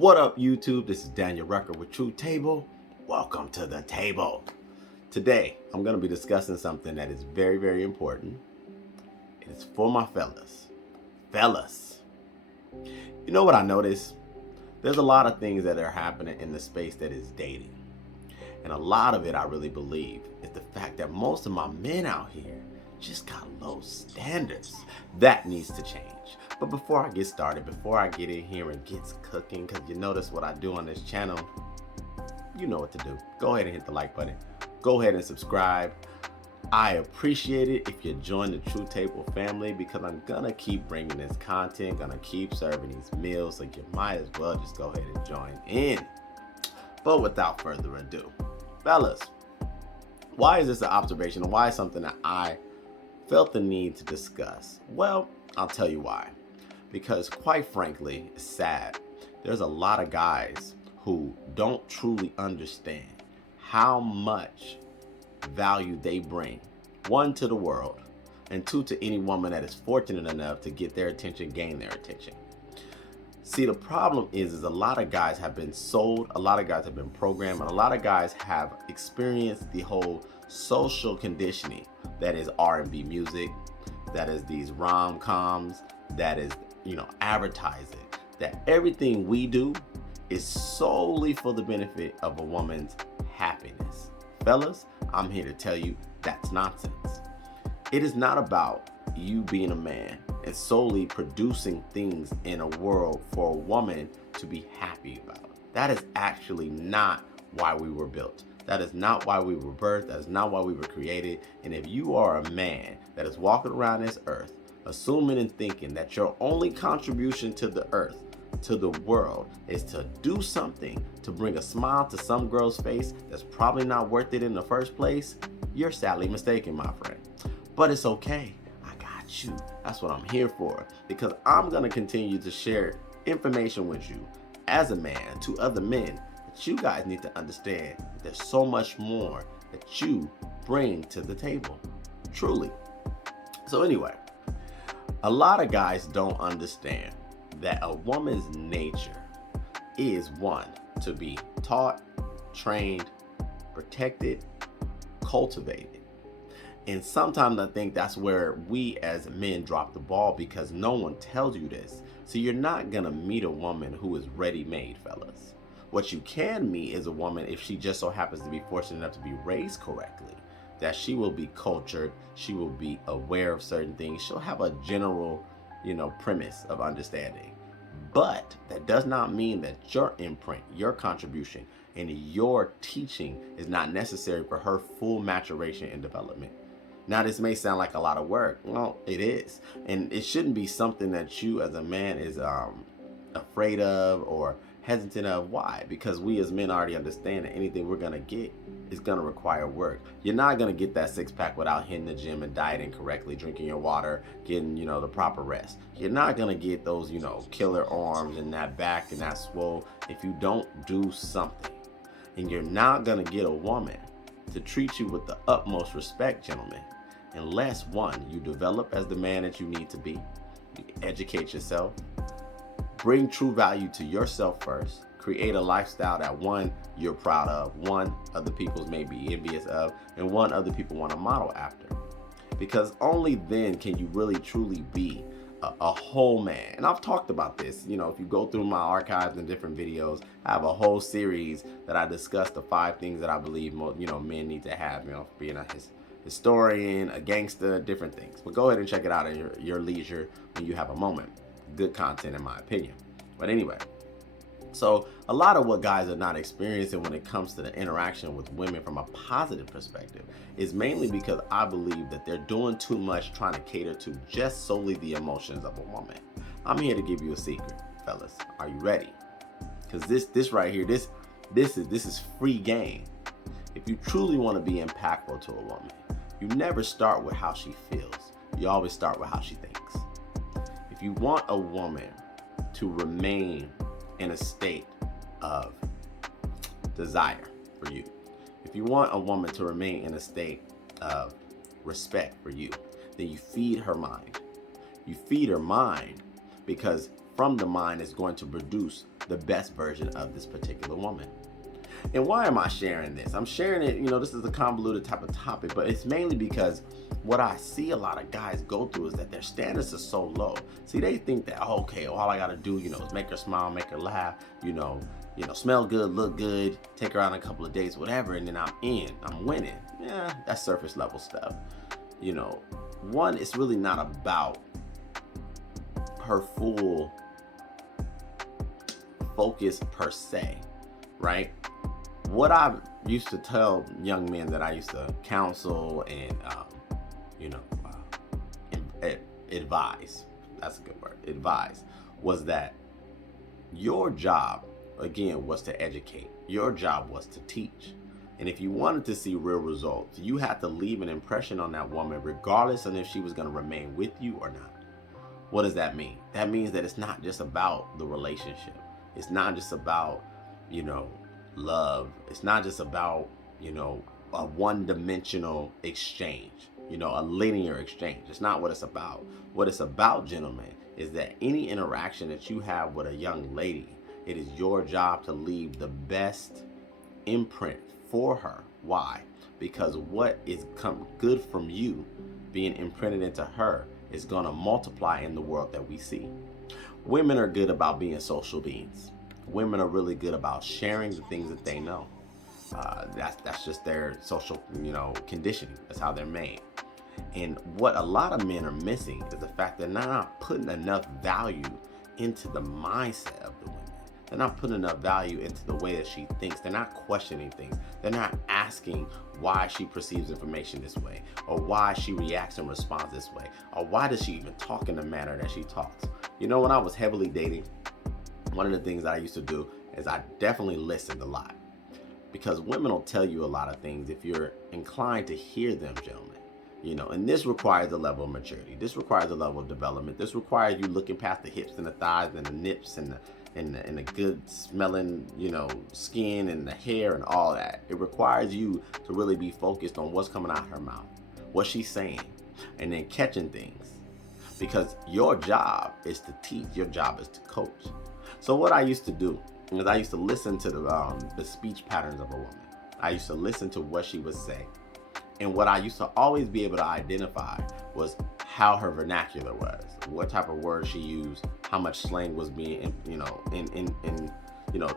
What up, YouTube? This is Daniel Rucker with True Table. Welcome to the table. Today, I'm going to be discussing something that is very, very important. It's for my fellas. Fellas, you know what I noticed? There's a lot of things that are happening in the space that is dating. And a lot of it, I really believe, is the fact that most of my men out here just got low standards. That needs to change. But before I get started, before I get in here and get cooking, because you notice what I do on this channel, you know what to do. Go ahead and hit the like button. Go ahead and subscribe. I appreciate it if you join the True Table family, because I'm gonna keep bringing this content, gonna keep serving these meals, so you might as well just go ahead and join in. But without further ado, fellas, why is this an observation, and why is something that I felt the need to discuss? Well, I'll tell you why. Because quite frankly, it's sad. There's a lot of guys who don't truly understand how much value they bring, one, to the world, and two, to any woman that is fortunate enough to get their attention, gain their attention. See, the problem is a lot of guys have been sold, a lot of guys have been programmed, and a lot of guys have experienced the whole social conditioning that is R&B music, that is these rom-coms, that is, advertising, that everything we do is solely for the benefit of a woman's happiness. Fellas, I'm here to tell you that's nonsense. It is not about you being a man and solely producing things in a world for a woman to be happy about. That is actually not why we were built. That is not why we were birthed. That is not why we were created. And if you are a man that is walking around this earth assuming and thinking that your only contribution to the earth, to the world, is to do something to bring a smile to some girl's face that's probably not worth it in the first place, you're sadly mistaken, my friend. But it's okay. I got you. That's what I'm here for, because I'm going to continue to share information with you as a man to other men that you guys need to understand that there's so much more that you bring to the table. Truly. So anyway, a lot of guys don't understand that a woman's nature is, one, to be taught, trained, protected, cultivated. And sometimes I think that's where we as men drop the ball, because no one tells you this. So you're not gonna meet a woman who is ready-made, fellas. What you can meet is a woman, if she just so happens to be fortunate enough to be raised correctly, that she will be cultured, she will be aware of certain things, she'll have a general, premise of understanding. But that does not mean that your imprint, your contribution, and your teaching is not necessary for her full maturation and development. Now, this may sound like a lot of work. Well, it is. And it shouldn't be something that you as a man is afraid of or hesitant of. Why? Because we as men already understand that anything we're going to get is going to require work. You're not going to get that six-pack without hitting the gym and dieting correctly, drinking your water, getting, the proper rest. You're not going to get those, killer arms and that back and that swole if you don't do something. And you're not going to get a woman to treat you with the utmost respect, gentlemen, unless, one, you develop as the man that you need to be, you educate yourself, bring true value to yourself first, create a lifestyle that, one, you're proud of, one, other people may be envious of, and one, other people want to model after. Because only then can you really truly be a whole man. And I've talked about this, if you go through my archives and different videos, I have a whole series that I discuss the 5 things that I believe men need to have, being a historian, a gangster, different things. But go ahead and check it out at your leisure when you have a moment. Good content, in my opinion. But anyway, so a lot of what guys are not experiencing when it comes to the interaction with women from a positive perspective is mainly because I believe that they're doing too much trying to cater to just solely the emotions of a woman. I'm here to give you a secret, fellas. Are you ready? Because this right here, this is free game. If you truly want to be impactful to a woman, you never start with how she feels. You always start with how she thinks. If you want a woman to remain in a state of desire for you, if you want a woman to remain in a state of respect for you, then you feed her mind. You feed her mind because from the mind is going to produce the best version of this particular woman. And why am I sharing this? I'm sharing it, this is a convoluted type of topic, but it's mainly because what I see a lot of guys go through is that their standards are so low. See, they think that, okay, all I gotta do, is make her smile, make her laugh, smell good, look good, take her out on a couple of dates, whatever, and then I'm winning. Yeah, that's surface level stuff. One, it's really not about her full focus per se, right? What I used to tell young men that I used to counsel and, advise, that's a good word, advise, was that your job, again, was to educate. Your job was to teach. And if you wanted to see real results, you had to leave an impression on that woman, regardless of if she was going to remain with you or not. What does that mean? That means that it's not just about the relationship. It's not just about, love. It's not just about, a one-dimensional exchange, a linear exchange. It's not what it's about. What it's about, gentlemen, is that any interaction that you have with a young lady, it is your job to leave the best imprint for her. Why? Because what is come good from you being imprinted into her is going to multiply in the world that we see. Women are good about being social beings. Women are really good about sharing the things that they know. That's just their social, conditioning. That's how they're made. And what a lot of men are missing is the fact that they're not putting enough value into the mindset of the women. They're not putting enough value into the way that she thinks. They're not questioning things. They're not asking why she perceives information this way, or why she reacts and responds this way, or why does she even talk in the manner that she talks. When I was heavily dating, one of the things I used to do is I definitely listened a lot, because women will tell you a lot of things if you're inclined to hear them, gentlemen. And this requires a level of maturity. This requires a level of development. This requires you looking past the hips and the thighs and the nips and the good smelling, skin and the hair and all that. It requires you to really be focused on what's coming out of her mouth, what she's saying, and then catching things. Because your job is to teach. Your job is to coach. So what I used to do is I used to listen to the speech patterns of a woman. I used to listen to what she would say. And what I used to always be able to identify was how her vernacular was, what type of words she used, how much slang was being,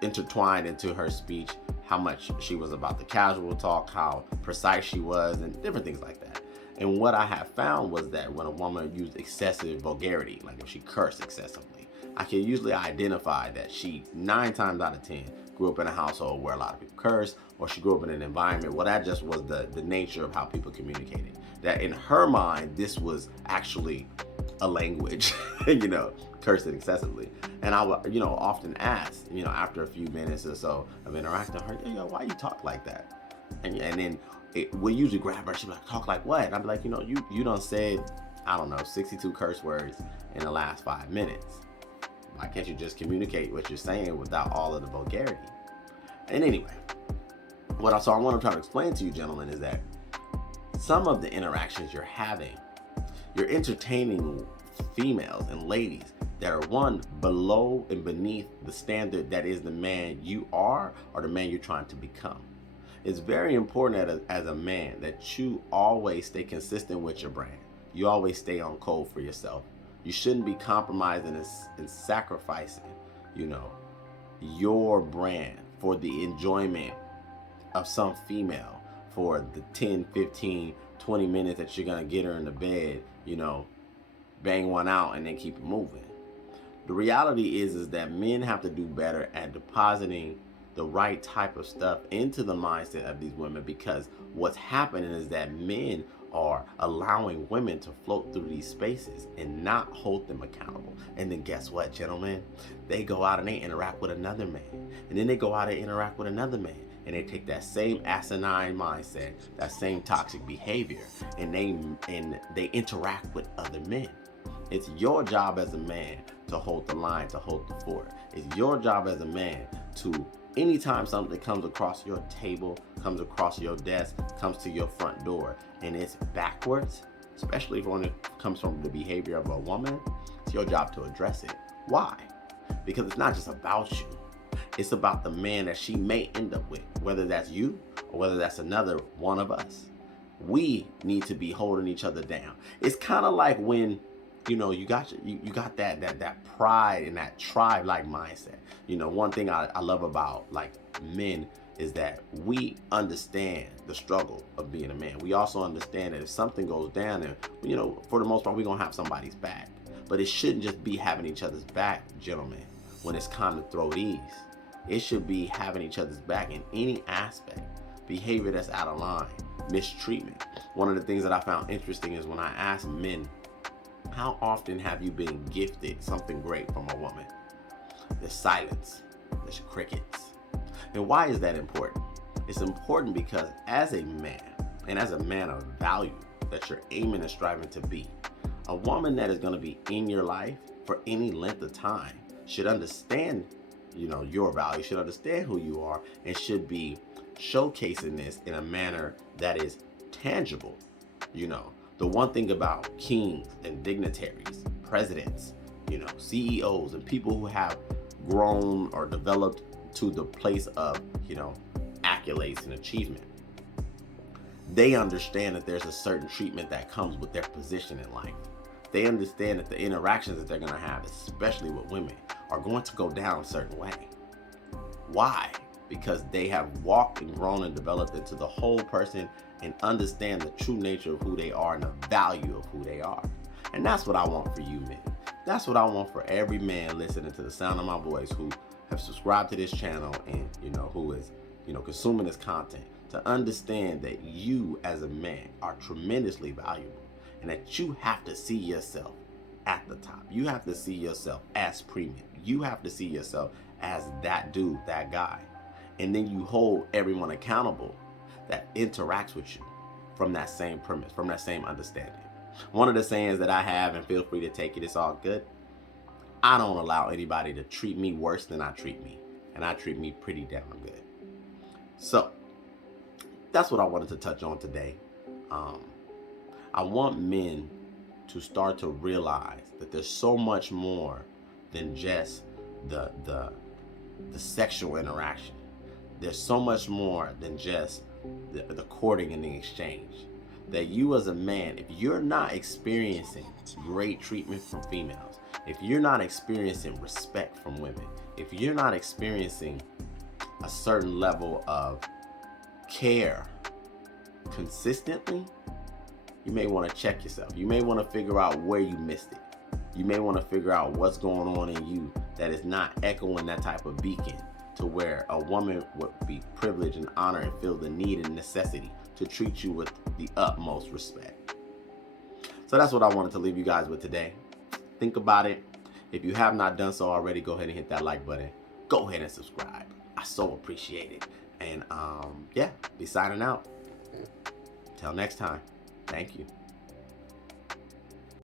intertwined into her speech, how much she was about the casual talk, how precise she was, and different things like that. And what I have found was that when a woman used excessive vulgarity, like if she cursed excessively, I can usually identify that she, 9 times out of 10, grew up in a household where a lot of people curse, or she grew up in an environment. Well, that just was the nature of how people communicated. That in her mind, this was actually a language, cursing excessively. And I would, often ask, after a few minutes or so of interacting with her, why you talk like that? And then we usually grab her. She'd be like, talk like what? And I'd be like, you done said, 62 curse words in the last 5 minutes. Why can't you just communicate what you're saying without all of the vulgarity? And anyway, what I want to try to explain to you, gentlemen, is that some of the interactions you're having, you're entertaining females and ladies that are one below and beneath the standard that is the man you are or the man you're trying to become. It's very important as a man that you always stay consistent with your brand. You always stay on code for yourself. You shouldn't be compromising and sacrificing, your brand for the enjoyment of some female for the 10, 15, 20 minutes that you're going to get her in the bed, bang one out and then keep it moving. The reality is that men have to do better at depositing the right type of stuff into the mindset of these women, because what's happening is that men are allowing women to float through these spaces and not hold them accountable. And then guess what, gentlemen? They go out and they interact with another man. And then they go out and interact with another man. And they take that same asinine mindset, that same toxic behavior, and they interact with other men. It's your job as a man to hold the line, to hold the fort. It's your job as a man to, anytime something comes across your table, comes across your desk, comes to your front door, and it's backwards, especially when it comes from the behavior of a woman, it's your job to address it. Why? Because it's not just about you. It's about the man that she may end up with, whether that's you or whether that's another one of us. We need to be holding each other down. It's kind of like when, you got that pride and that tribe-like mindset. One thing I love about like men is that we understand the struggle of being a man. We also understand that if something goes down, and for the most part, we're gonna have somebody's back. But it shouldn't just be having each other's back, gentlemen, when it's time to throw these. It should be having each other's back in any aspect. Behavior that's out of line, mistreatment. One of the things that I found interesting is when I asked men, how often have you been gifted something great from a woman? There's silence, there's crickets. And why is that important? It's important because as a man, and as a man of value that you're aiming and striving to be, a woman that is going to be in your life for any length of time should understand, your value, should understand who you are, and should be showcasing this in a manner that is tangible. The one thing about kings and dignitaries, presidents, CEOs, and people who have grown or developed to the place of, accolades and achievement, they understand that there's a certain treatment that comes with their position in life. They understand that the interactions that they're going to have, especially with women, are going to go down a certain way. Why? Because they have walked and grown and developed into the whole person and understand the true nature of who they are and the value of who they are. And that's what I want for you, men. That's what I want for every man listening to the sound of my voice who have subscribed to this channel and, who is, consuming this content, to understand that you as a man are tremendously valuable and that you have to see yourself at the top. You have to see yourself as premium. You have to see yourself as that dude, that guy. And then you hold everyone accountable that interacts with you from that same premise, from that same understanding. One of the sayings that I have, and feel free to take it, it's all good. I don't allow anybody to treat me worse than I treat me. And I treat me pretty damn good. So that's what I wanted to touch on today. I want men to start to realize that there's so much more than just the sexual interaction. There's so much more than just the courting and the exchange. That you as a man, if you're not experiencing great treatment from females, if you're not experiencing respect from women, if you're not experiencing a certain level of care consistently, you may want to check yourself. You may want to figure out where you missed it. You may want to figure out what's going on in you that is not echoing that type of beacon to where a woman would be privileged and honored and feel the need and necessity to treat you with the utmost respect. So that's what I wanted to leave you guys with today. Think about it. If you have not done so already, go ahead and hit that like button. Go ahead and subscribe. I so appreciate it. And be signing out. Till next time. Thank you.